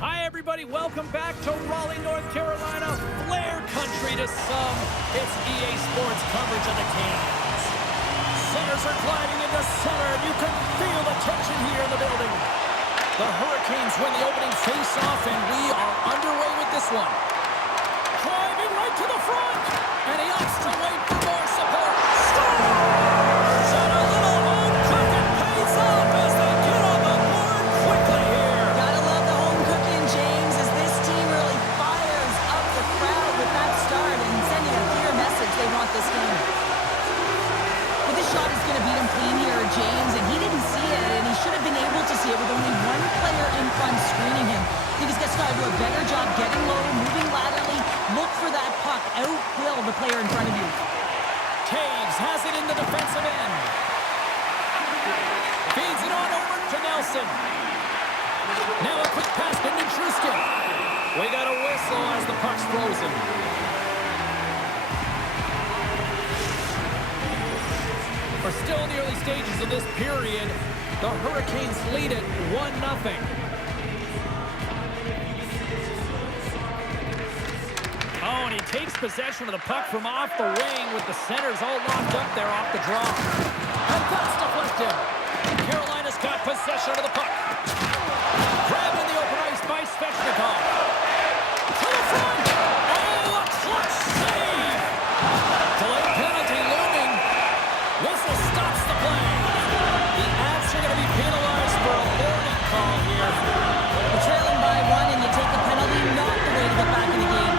Hi, everybody. Welcome back to Raleigh, North Carolina. Flair country to some. It's EA Sports coverage of the Canes. Centers are gliding into center. You can feel the tension here in the building. The Hurricanes win the opening face-off, and we are underway with this one. Driving right to the front, and he opts to wait for more support. Scores! And a little home cooking pays off as they get on the board quickly here. Gotta love the home cooking, James, as this team really fires up the crowd with that start and sending a clear message they want this game. But this shot is going to beat him clean here, James, and he didn't see it, and he should have been able to see it with only one player in front screening him. I think he's got to do a better job getting low, moving laterally. Look for that puck. Outhill the player in front of you. Taves has it in the defensive end. Feeds it on over to Nelson. Now a quick pass to Nichushkin. We got a whistle as the puck's frozen. We're still in the early stages of this period. The Hurricanes lead it 1-0. Oh, and he takes possession of the puck from off the wing with the centers all locked up there off the draw. And that's deflected. Carolina's got possession of the puck. Grab in the open ice by Svechnikov. To the front. Oh, a clutch save. Delayed penalty looming. Whistle stops the play. The Avs are going to be penalized for a holding call here. You're trailing by one and you take the penalty, not the way to get back in the game.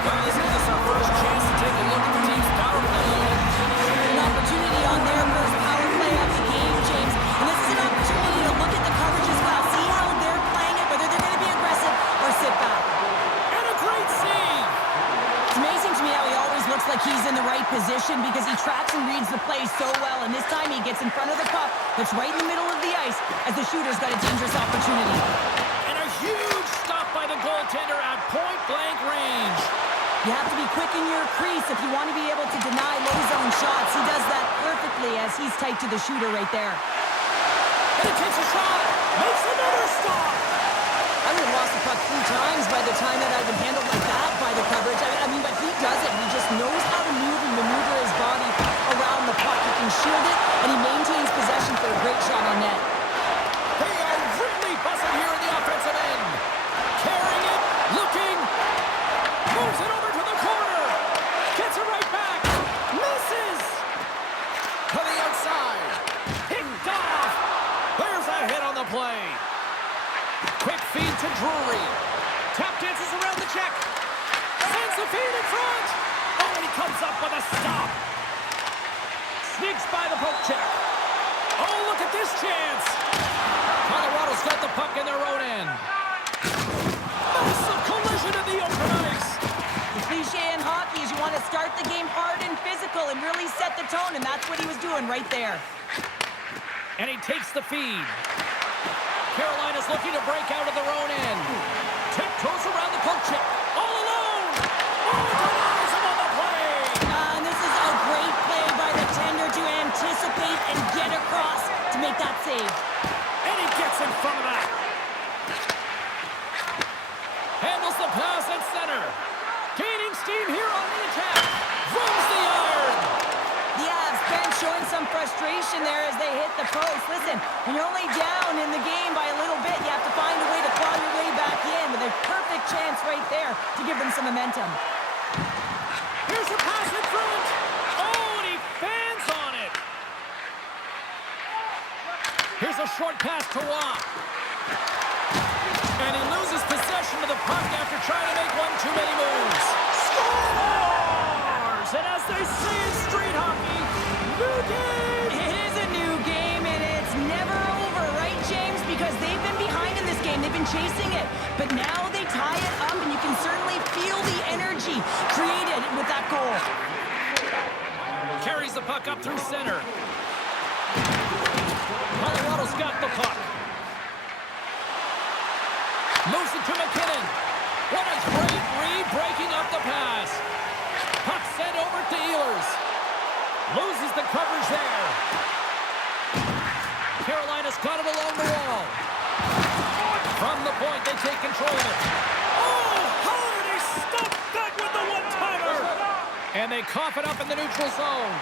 Well, this gives us our first chance to take a look at the team's power play. An opportunity on their first power play of the game, James. And this is an opportunity to look at the coverage as well. See how they're playing it, whether they're going to be aggressive or sit back. And a great save. It's amazing to me how he always looks like he's in the right position because he tracks and reads the play so well. And this time he gets in front of the puck that's right in the middle of the ice as the shooter's got a dangerous opportunity. And a huge stop by the goaltender at point-blank range. You have to be quick in your crease if you want to be able to deny low zone shots. He does that perfectly as he's tight to the shooter right there. And he takes a shot. Makes another stop. I would have lost the puck 3 times by the time that I've been handled like that by the coverage. I mean, but he does it. He just knows how to move and maneuver his body around the puck. He can shield it, and he maintains possession for a great shot on net. They are really buzzing here in the offensive end. Carrying it, looking, moves it over to the corner. Gets it right back. Misses. To the outside. Picked off. There's a hit on the play. Quick feed to Drury. Tap dances around the check. Sends the feed in front. Oh, and he comes up with a stop. Sneaks by the poke check. Oh, look at this chance. Colorado's got the puck in their own end. Massive collision in the open ice. The cliche in hockey is you want to start the game hard and physical and really set the tone, and that's what he was doing right there. And he takes the feed. Carolina's looking to break out of their own end. Tiptoes around the poke check. All alone. Oh, denies him on the play. And this is a great play by the tender to anticipate and get across to make that save. And he gets in front of that. Handles the pass at center. Gaining steam here on the attack. Runs the iron. The Avs bench showing some frustration there as they hit the post. Listen, when you're only down in the game by a little bit, you have to find a way to claw your way back in with a perfect chance right there to give them some momentum. Here's a pass in front. Oh, and he fans on it. Here's a short pass to Waugh. And he loses possession of the puck after trying to make one too many moves. Scores! And as they say in street hockey, new game! It is a new game, and it's never over, right, James? Because they've been behind in this game. They've been chasing it. But now they tie it up, and you can certainly feel the energy created with that goal. Carries the puck up through center. Colorado's got the puck. Moves it to McKinnon. What a great read, breaking up the pass. Puck sent over to Ehlers. Loses the coverage there. Carolina's got it along the wall. From the point, they take control of it. Oh, hard! He stuffed that with the one-timer! And they cough it up in the neutral zone.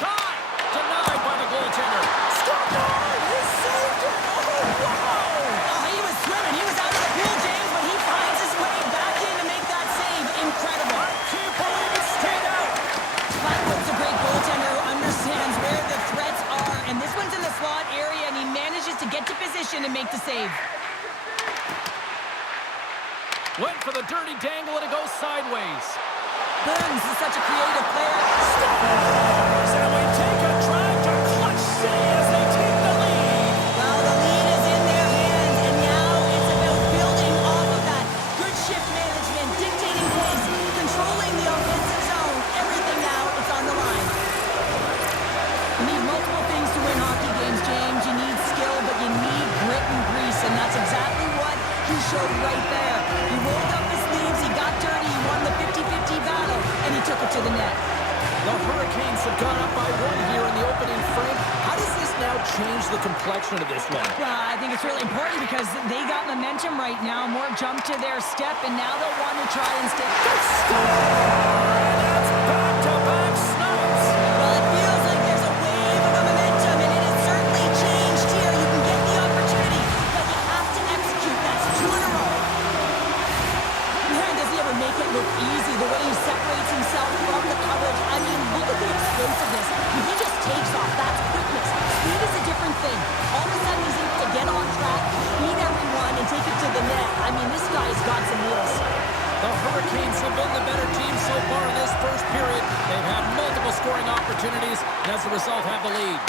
Shot! Denied by the goaltender. Stop it! He saved it! Oh, wow! Oh, he was swimming. He was out of the pool, James, but he finds his way back in to make that save. Incredible. I can't believe it stayed out. Blackwood's a great goaltender who understands where the threats are, and this one's in the slot area, and he manages to get to position and make the save. Went for the dirty dangle, and it goes sideways. Burns is such a creative player. And we take a drive to Clutch City as they take the lead. Well, the lead is in their hands, and now it's about building off of that. Good shift management, dictating pace, controlling the offensive zone. Everything now, it's on the line. You need multiple things to win hockey games, James. You need skill, but you need grit and grease, and that's exactly what he showed right there. He rolled up his sleeves, he got dirty, he won the 50-50 battle, and he took it to the net. The Hurricanes have gone up by one here in the opening frame. How does this now change the complexion of this one? Well, I think it's really important because they got momentum right now. More jump to their step, and now they'll want to try and stay. That's back-to-back snipes. Well, it feels like there's a wave of momentum, and it has certainly changed here. You can get the opportunity, but you have to execute. That's 2 in a row. Man, does he ever make it look easy, the way he separates himself from the coverage. I mean, look at the explosiveness. When he just takes off, that's quickness. Speed is a different thing. All of a sudden, he's able to get on track, beat everyone, and take it to the net. I mean, this guy's got some wheels. The Hurricanes have been the better team so far in this first period. They've had multiple scoring opportunities, and as a result, have the lead.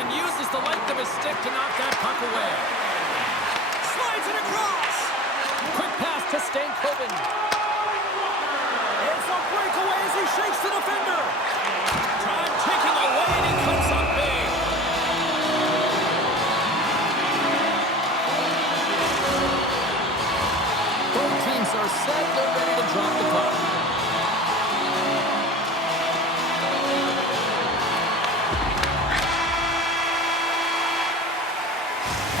And uses the length of his stick to knock that puck away. Slides it across. Quick pass to Stankoven. It's a breakaway as he shakes the defender. Time ticking away, and he comes up big. Both teams are set. They're ready to drop the puck.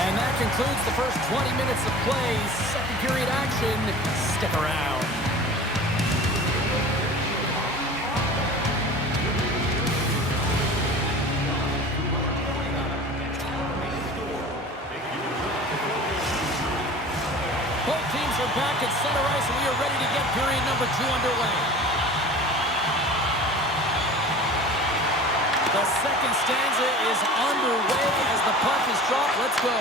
And that concludes the first 20 minutes of play. Second period action. Stick around. Both teams are back at center ice, and we are ready to get period number 2 underway. The second stanza is underway as the puck is dropped. Let's go.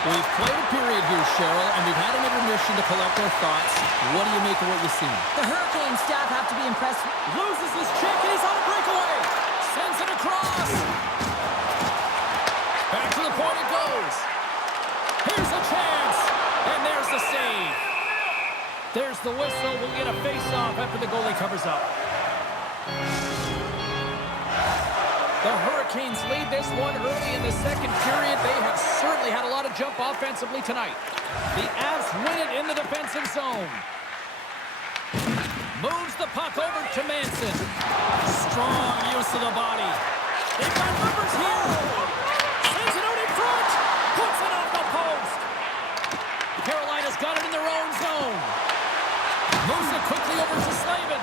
We've played a period here, Cheryl, and we've had an intermission to collect our thoughts. What do you make of what you've seen? The Hurricane staff have to be impressed. Loses his check, and he's on a breakaway. Sends it across. Back to the point it goes. Here's a chance, and there's the save. There's the whistle. We'll get a face-off after the goalie covers up. The Hurricanes lead this one early in the second period. They have certainly had a lot of jump offensively tonight. The Avs win it in the defensive zone. Moves the puck over to Manson. Strong use of the body. They've got numbers here. Sends it out in front. Puts it off the post. Carolina's got it in their own zone. Moves it quickly over to Slavin.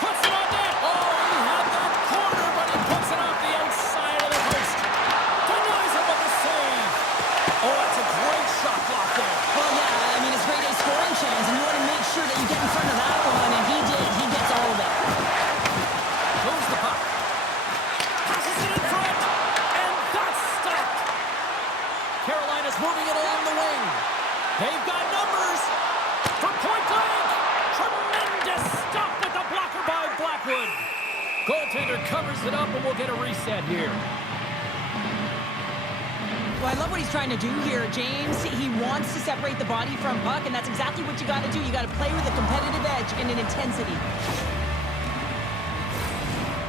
Puts it on net. Oh, he had that corner, but he puts it off the outside of the post. Denies him with the save. Oh, that's a great shot block there. Well, yeah, I mean, it's great a scoring chance, and you want to make sure that you get in front of that one, and he did. He gets all of it. Moves the puck. Passes it in front, and that's stopped. Carolina's moving it along the wing. They've got numbers from point blank. Tremendous stop with the blocker by Blackwood. Goaltender covers it up, and we'll get a reset here. Well, I love what he's trying to do here, James. He wants to separate the body from puck, and that's exactly what you got to do. You got to play with a competitive edge and an intensity.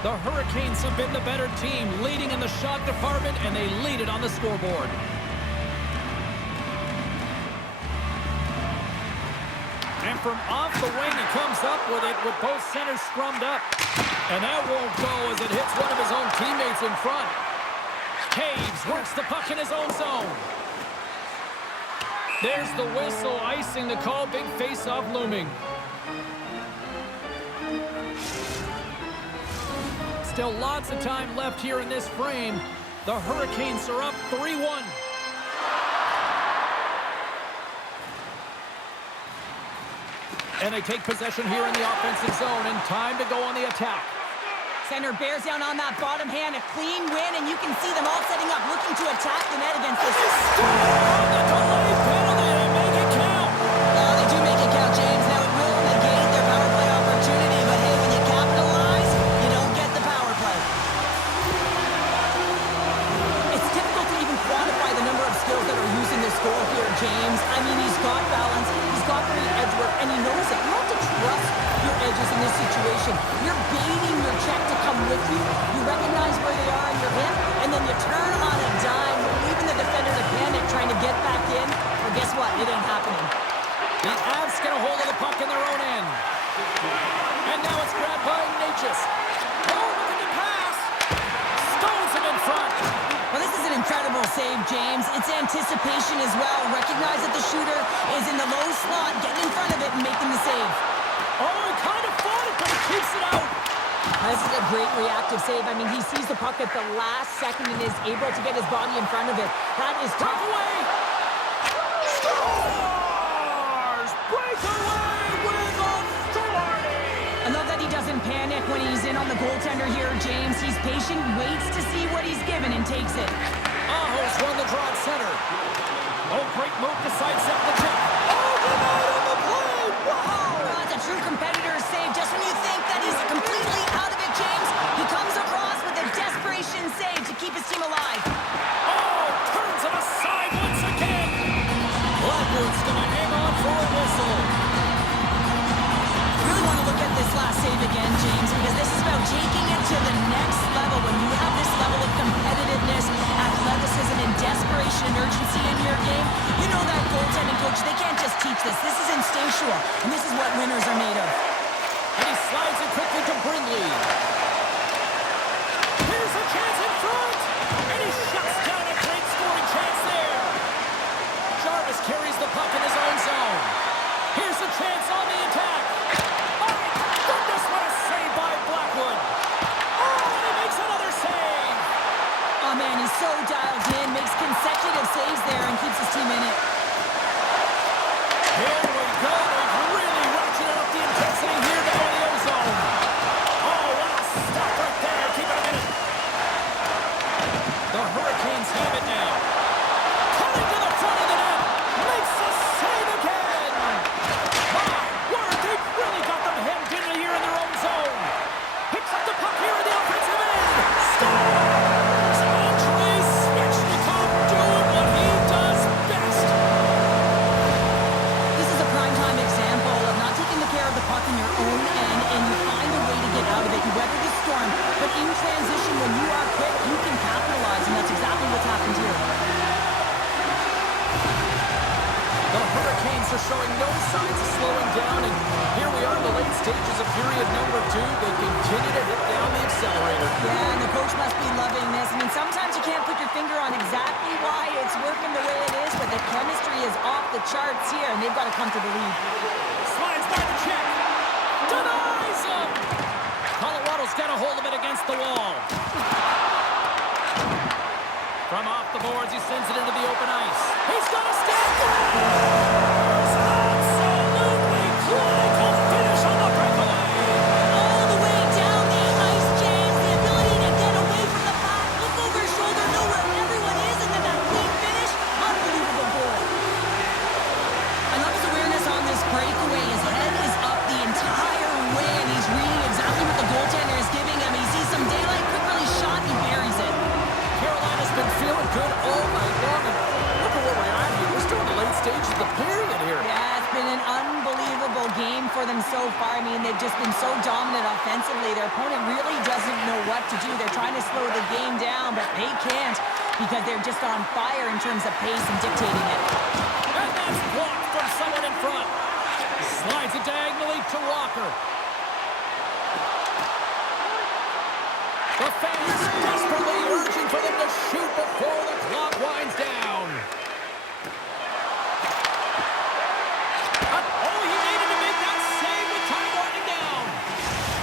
The Hurricanes have been the better team, leading in the shot department, and they lead it on the scoreboard. from off the wing. He comes up with it with both centers scrummed up. And that won't go as it hits one of his own teammates in front. Taves works the puck in his own zone. There's the whistle, icing the call. Big face-off looming. Still lots of time left here in this frame. The Hurricanes are up 3-1. And they take possession here in the offensive zone, and time to go on the attack. Center bears down on that bottom hand, a clean win, and you can see them all setting up, looking to attack the net against this. Score on the delay penalty, they make it count. Oh, they do make it count, James. Now it will negate their power play opportunity, but hey, when you capitalize, you don't get the power play. It's difficult to even quantify the number of skills that are using this goal here, James. I mean, he's got balance, he's got great edge work, and he knows it. You have to trust your edges in this situation. You're baiting your check to come with you. You recognize where they are in your hip, and then you turn on a dime, leaving the defender to panic, trying to get back in. Well, guess what? It ain't happening. The Avs get a hold of the puck in their own end. And now it's grabbed by Natchez. Oh, look at the pass. Stones him in front. Well, this is an incredible save, James. It's anticipation as well. Recognize that the shooter is in the low slot, getting in front of it and making the save. Oh, he kind of fought it, but he keeps it out. This is a great reactive save. I mean, he sees the puck at the last second and is able to get his body in front of it. That is tough. Breakaway! Scores! Breakaway with authority! I love that he doesn't panic when he's in on the goaltender here, James. He's patient, waits to see what he's given, and takes it. Aho's won the draw at center. Oh, great move to sidestep the check. Oh, denied on the play! Wow! That's a true competitor's save. Just when you think that he's completely out of it, James, he comes across with a desperation save to keep his team alive. Oh, turns him aside once again. Blackwood's going to hang on for a whistle. Really want to look at this last save again, James, because this is about taking it to the next level. When you have this level of competitiveness, athleticism, and desperation and urgency in your game, you know that goaltending coach, they can't just teach this. This is instinctual, and this is what winners are made of. And he slides it quickly to Brindley. Here's a chance in front. And he shuts down a great scoring chance there. Jarvis carries the puck in his own zone. Here's a chance on the attack. My goodness, what a save by Blackwood. Oh, and he makes another save. Oh, man, he's so dialed in, makes consecutive saves there, and keeps his team in it. Here we go. They've really ratcheted up the intensity here down in the ozone. Oh, what a stop right there. Keep it a minute. The Hurricanes have it now. Coming to the front of the net. Makes the save again. My word, they've really got them hemmed in here in their own zone. Picks up the puck here in the offensive end. Scores! Andre Svechnikov doing what he does best. This is a primetime example of not taking the care of the puck in your own end, and you find a way to get out of it. You weather the storm, but in transition, when you are quick, you can capitalize, and that's exactly what's happened here. The Hurricanes are showing no signs of slowing down, and here we are in the late stages of period number 2. They continue to hit down the accelerator. Yeah, and the coach must be loving this. I mean, sometimes you can't put your finger on exactly why it's working the way it is, but the chemistry is off the charts here, and they've got to come to the lead. Slides by the check. Denies him. Colorado's got a hold of it against the wall. From off the boards, he sends it into the open ice. He's got a step. Absolutely clinical finish on the breakaway. All the way down the ice, James. The ability to get away from the puck, look over his shoulder, know where everyone is, and then that clean finish. Unbelievable goal. I love his awareness on this breakaway. His head is up the entire way, and he's reading exactly what the goaltender is giving him. He sees some daylight, quick release shot, and he buries it. Carolina's been feeling good all night long, and look at what we're at here. We're still in the late stages of the period here. Yeah, it's been an unbelievable game for them so far. I mean, they've just been so dominant offensively. Their opponent really doesn't know what to do. They're trying to slow the game down, but they can't because they're just on fire in terms of pace and dictating it. And that's blocked from someone in front. Slides it diagonally to Walker. The fans desperately urging for them to shoot before the clock winds down. Oh, he needed to make that save with time winding down.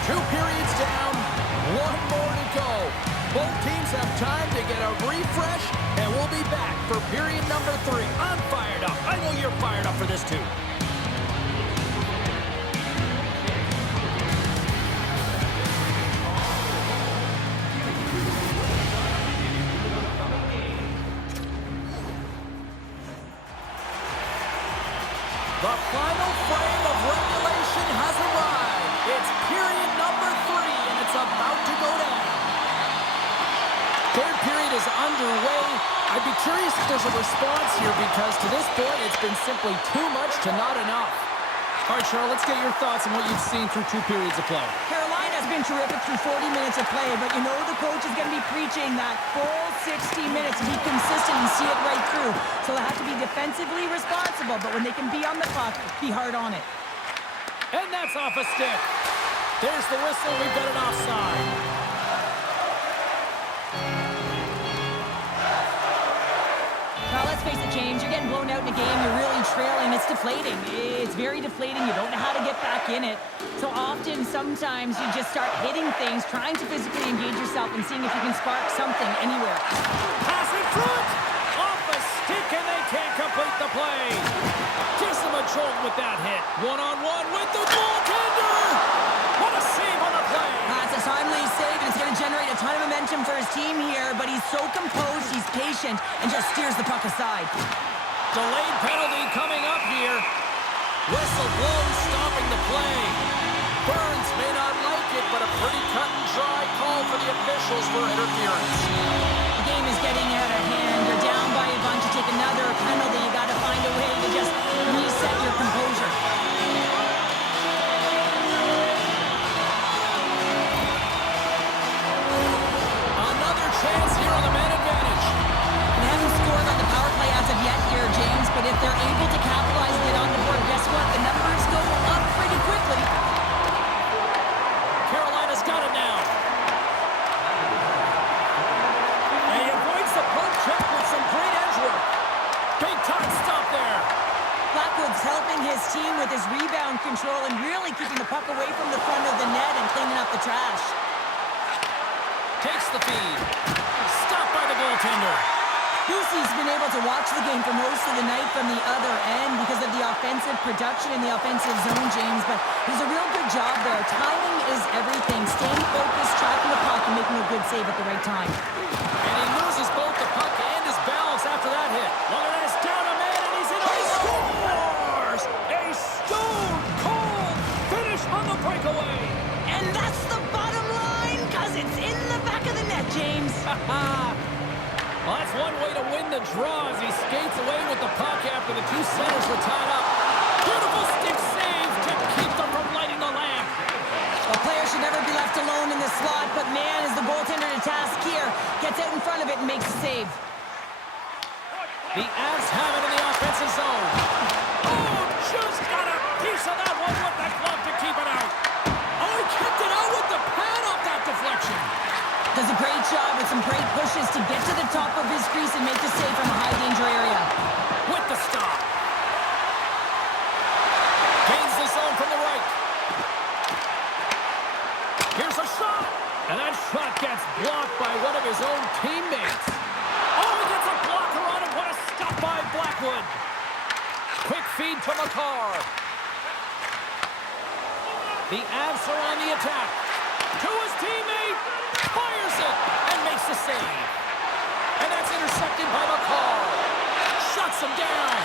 2 periods down, 1 more to go. Both teams have time to get a refresh, and we'll be back for period number 3. I'm fired up. I know you're fired up for this too. The final frame of regulation has arrived. It's period number 3, and it's about to go down. Third period is underway. I'd be curious if there's a response here because to this point, it's been simply too much to not enough. All right, Cheryl, let's get your thoughts on what you've seen through 2 periods of play. Carolina's been terrific through 40 minutes of play, but you know the coach is going to be preaching that full 60 minutes to be consistent and see it right through. So they have to be defensively responsible, but when they can be on the clock, be hard on it. And that's off a stick. There's the whistle. We've got an offside. Now, let's face it, James, you're getting blown out in a game. You're really trailing. It's deflating. It's very deflating. You don't know how to get back in it. So often, sometimes, you just start hitting things, trying to physically engage yourself and seeing if you can spark something anywhere. Pass in front. Off a stick, and they can't complete the play. Gives them a jolt with that hit. One-on-one with the goaltender. What a save on the play. That's a timely save, and it's going to generate a ton of momentum for his team here, but he's so composed, he's patient, and just steers the puck aside. Delayed penalty coming up here. Whistle blown, stopping the play. Burns may not like it, but a pretty cut and dry call for the officials for interference. The game is getting out of hand. You're down by a bunch. You take another penalty. You got to find a way to just reset your composure. Another chance here on the man advantage. They haven't scored on the power play as of yet here, James, but if they're able to capitalize and get on the board, guess what? The numbers go up pretty quickly. Carolina's got it now. And he avoids the poke check with some great edge work. Big time stop there. Blackwood's helping his team with his rebound control and really keeping the puck away from the front of the net and cleaning up the trash. Takes the feed. Stopped by the goaltender. Boosie's been able to watch the game for most of the night from the other end because of the offensive production in the offensive zone, James, but he's a real good job there. Timing is everything. Staying focused, tracking the puck, and making a good save at the right time. And he loses both the puck and his balance after that hit. Look at this, down a man, and he's in. He scores! A stone-cold finish on the breakaway. And that's the bottom line, because it's in the back of the net, James. Well, that's one way to win the draw as he skates away with the puck after the 2 centers were tied up. Beautiful stick save to keep them from lighting the lamp. A player should never be left alone in the slot, but man, is the goaltender to task here. Gets out in front of it and makes a save. The Avs have it in the offensive zone. Oh, just got a piece of that one with the glove to keep it out. Oh, he kept it out with the pad off that deflection. Does a great job with some great pushes to get to the top of his crease and make the save from a high-danger area. With the stop. Gains the zone from the right. Here's a shot. And that shot gets blocked by one of his own teammates. Oh, he gets a blocker on it. What a stop by Blackwood. Quick feed to McCarr. The Avs are on the attack. To his teammate. Fires it and makes the save. And that's intercepted by McCarr. Shuts him down.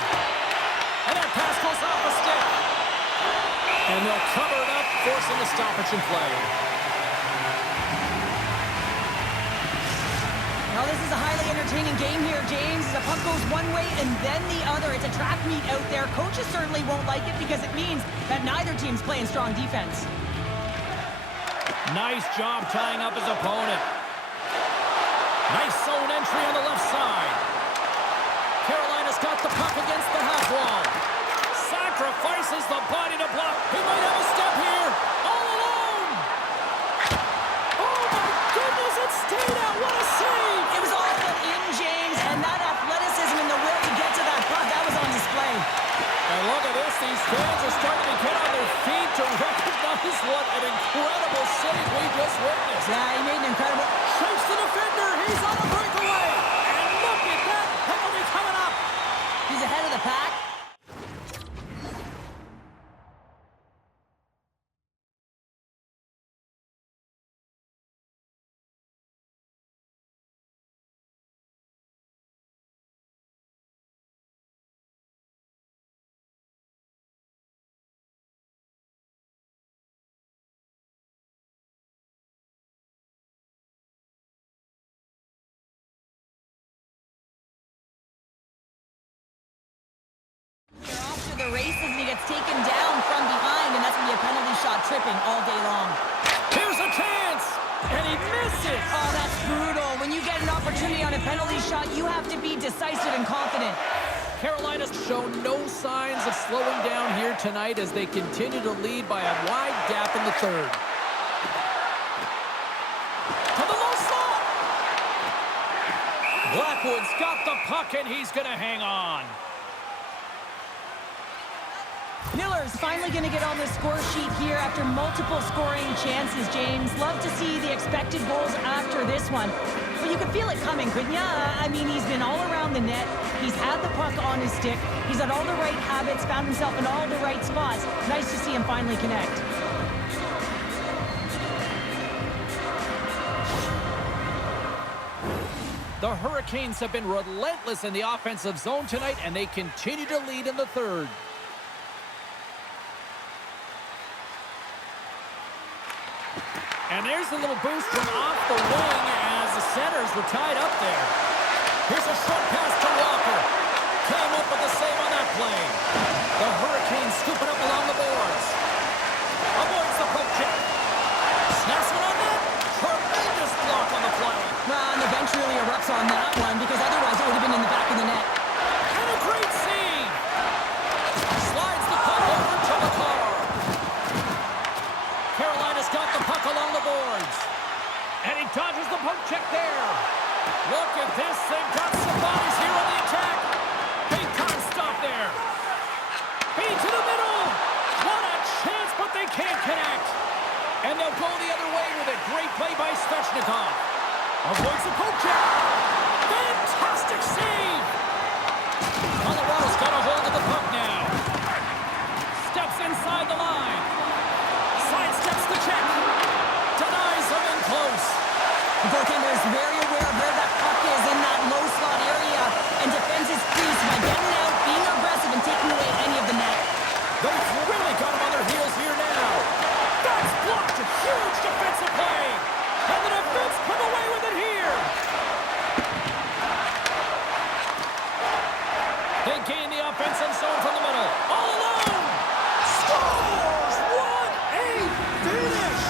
And that pass goes off a stick. And they'll cover it up, forcing a stoppage in play. Now this is a highly entertaining game here, James. The puck goes one way and then the other. It's a track meet out there. Coaches certainly won't like it because it means that neither team's playing strong defense. Nice job tying up his opponent. Nice zone entry on the left side. Carolina's got the puck against the half wall. Sacrifice uses the body to block. He might have a step here. All alone. Oh, my goodness, it stayed out. What a save. It was all put in, James, and that athleticism and the will to get to that puck, that was on display. And look at this. These fans are starting to get on their feet to recognize what an incredible save we just witnessed. Yeah, he made an incredible... Shapes the defender. He's on a breakaway. And look at that penalty coming up. He's ahead of the pack. The races and he gets taken down from behind, and that's going to be a penalty shot tripping all day long. Here's a chance, and he misses. Oh, that's brutal. When you get an opportunity on a penalty shot, you have to be decisive and confident. Carolina's shown no signs of slowing down here tonight as they continue to lead by a wide gap in the third. To the low slot. Blackwood's got the puck, and he's going to hang on. Miller's finally going to get on the score sheet here after multiple scoring chances, James. Love to see the expected goals after this one. But you could feel it coming, couldn't you? I mean, he's been all around the net. He's had the puck on his stick. He's had all the right habits, found himself in all the right spots. Nice to see him finally connect. The Hurricanes have been relentless in the offensive zone tonight, and they continue to lead in the third. And there's a little boost from off the wing as the centers were tied up there. Here's a short pass to Walker. Came up with the save on that play. The Hurricanes scoop it up along the boards. Avoids the poke check. Snaps one on net. Tremendous block on the play. Well, and the bench really erupts on that one because otherwise it would have been in the back of the net. And a great save. Slides the puck over to the car. Carolina's got the puck along the boards. And he dodges the poke check there. Look at this. They've got some bodies here on the attack. Big time stop there. Feed to the middle. What a chance, but they can't connect. And they'll go the other way with it. Great play by Svechnikov. Avoids the poke check. Fantastic save. Colorado's got a hold of the puck now. Steps inside the line. Sidesteps the check. Denies him in close. The goaltender is very aware of where that puck is in that low slot area and defends his crease by getting out, being aggressive, and taking away any of the net. They've really got him on their heels here now. That's blocked. A huge defensive play. And the defense come away with it here. They gain the offensive zone from the middle. All alone. Scores! What a finish!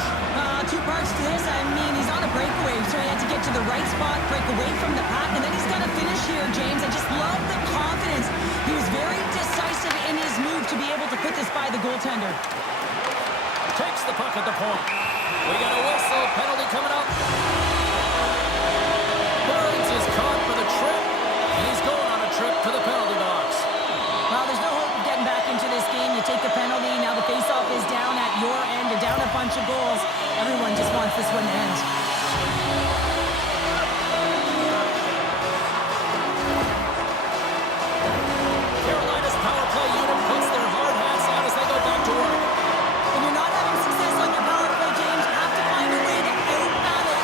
Two parts to this. I mean, he's on a breakaway, so he had to get to the right spot, break away from the pack, and then he's got to finish here, James. I just love the confidence. He was very decisive in his move to be able to put this by the goaltender. Takes the puck at the point. We got a whistle. Penalty coming up. Burns is caught for the trip, and he's going on a trip to the penalty box. Well, there's no hope of getting back into this game. You take the penalty. Now the faceoff is down at your end. You're down a bunch of goals. Everyone just wants this one to end. Carolina's power play unit puts their hard hats on as they go back to work. When you're not having success on your power play, James, you have to find a way to out-battle,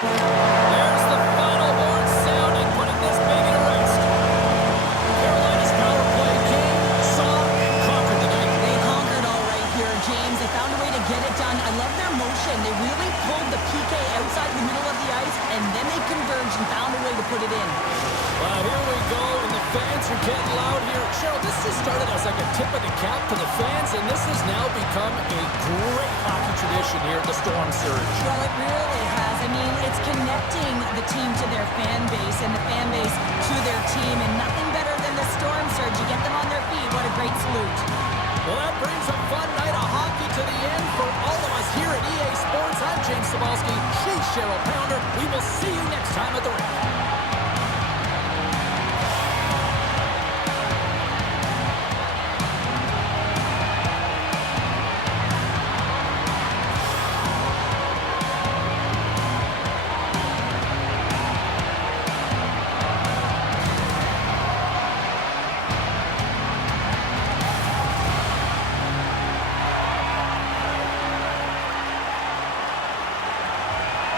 There's the final horn sounding, putting this baby to rest. Carolina's power play game saw and conquered tonight. They conquered all right here, James. They found a way to get it done. I love their motion. They really pulled the PK outside the middle of the ice, and then they converged and found a way to put it in. Well, here we go, and the fans are getting loud here. Cheryl, this just started as like a tip of the cap to the fans, and this has now become a great hockey tradition here at the Storm Surge. Well, it really has. I mean, it's connecting the team to their fan base and the fan base to their team, and nothing better than the Storm Surge. You get them on their feet. What a great salute. Well, that brings a fun night of hockey to the end for all of us here at EA Sports. I'm James Cybulski. She's Cheryl Pounder. We will see you next time at the rink.